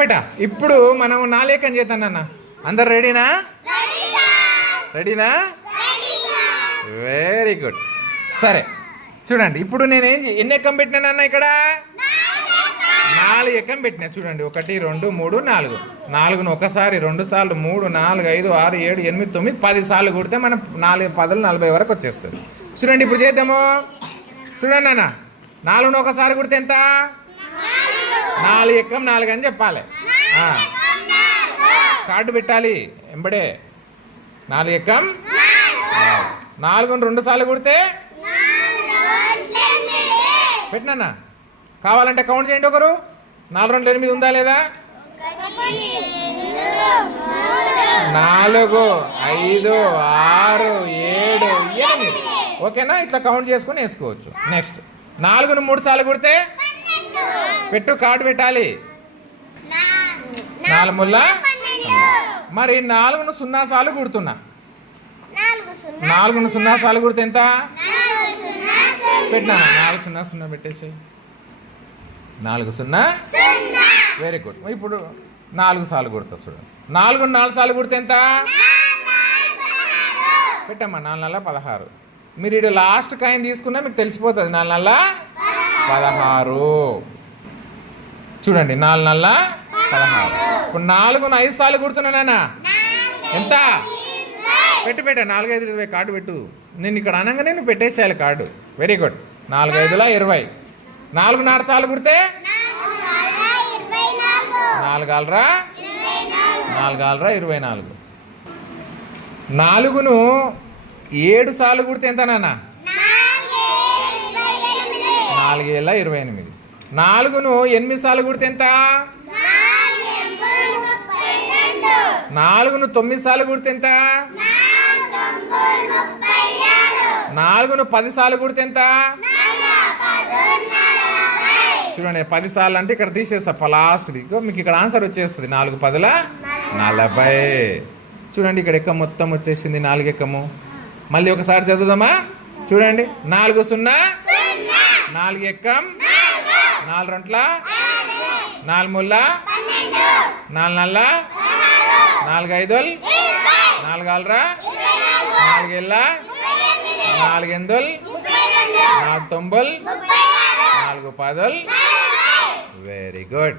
బేటా ఇప్పుడు మనం 4 ఎక్కం చేద్దాం అన్న. అందరు రెడీనా? రెడీనా? Very good. సరే చూడండి, ఇప్పుడు నేను ఎన్ని ఎక్కం పెట్టినానన్న? ఇక్కడ 4 ఎక్కం పెట్టినా. చూడండి 1 2 3 4. 4ను ఒకసారి 2 సార్లు 3 4 5 6 7 8 9 10 సార్లు కొడితే మనం 4 10 40 వరకు వచ్చేస్తుంది. చూడండి ఇప్పుడు చేద్దాము. చూడండి అన్న, 4ను ఒకసారి కొడితే ఎంత? 4 ఎక్కం 4 అని చెప్పాలి. కార్డు పెట్టాలి ఎంబడే. 4 ఎక్కం 4ను 2 సార్లు కొడితే పెట్టినా. కావాలంటే కౌంట్ చేయండి ఒకరు. 4 2 8 ఉందా లేదా? 4 5 6 7 8. ఓకేనా? ఇట్లా కౌంట్ చేసుకుని వేసుకోవచ్చు. నెక్స్ట్ 4ను 3 సార్లు కొడితే పెట్టు, కార్డు పెట్టాలి. 4 ముళ్ళ. మరి 4ను 0 సార్లు కుడుతున్నా. 4ను 0 సార్లు కుడితే ఎంత? పెట్టినా. 4 0 0 పెట్టేసి 4 0. Very good. ఇప్పుడు 4 సార్లు కుడతా. చూడండి 4ను 4 సార్లు కుడితే ఎంత? పెట్టమ్మా. 4 4 16. మీరు ఇటు లాస్ట్ కాయిన్ తీసుకున్నా మీకు తెలిసిపోతుంది. 4 4 16. చూడండి 4 4 16. ఇప్పుడు 4ను 5 సార్లు కుడుతున్నానా? ఎంత? పెట్టు 4 5 20. కార్డు పెట్టు. నేను ఇక్కడ అనగానే నువ్వు పెట్టేసేయాలి కార్డు. Very good. 4 5 20. 4 4 సార్లు కుడితే 4 6 24. 4ను 7 సార్లు కుడితే ఎంత నాన్న? 4 7 28. 4ను 8 సార్లు కుడితే ఎంత? 4ను 9 సార్లు కుడితే ఎంత? 4ను 10 సార్లు కుడితే ఎంత? చూడండి 10 సార్లు అంటే ఇక్కడ తీసేస్తా లాస్ట్ది. మీకు ఇక్కడ ఆన్సర్ వచ్చేస్తుంది. 4 10 40. చూడండి ఇక్కడ ఎక్కం మొత్తం వచ్చేసింది. 4 ఎక్కము. మళ్ళీ ఒకసారి చదువుదామా? చూడండి 4 0 4 ఎక్కం 4 2 4 ముళ్ళ 4 4 4 5 4 6 4 7 4 8 4 9 4 10. Very good.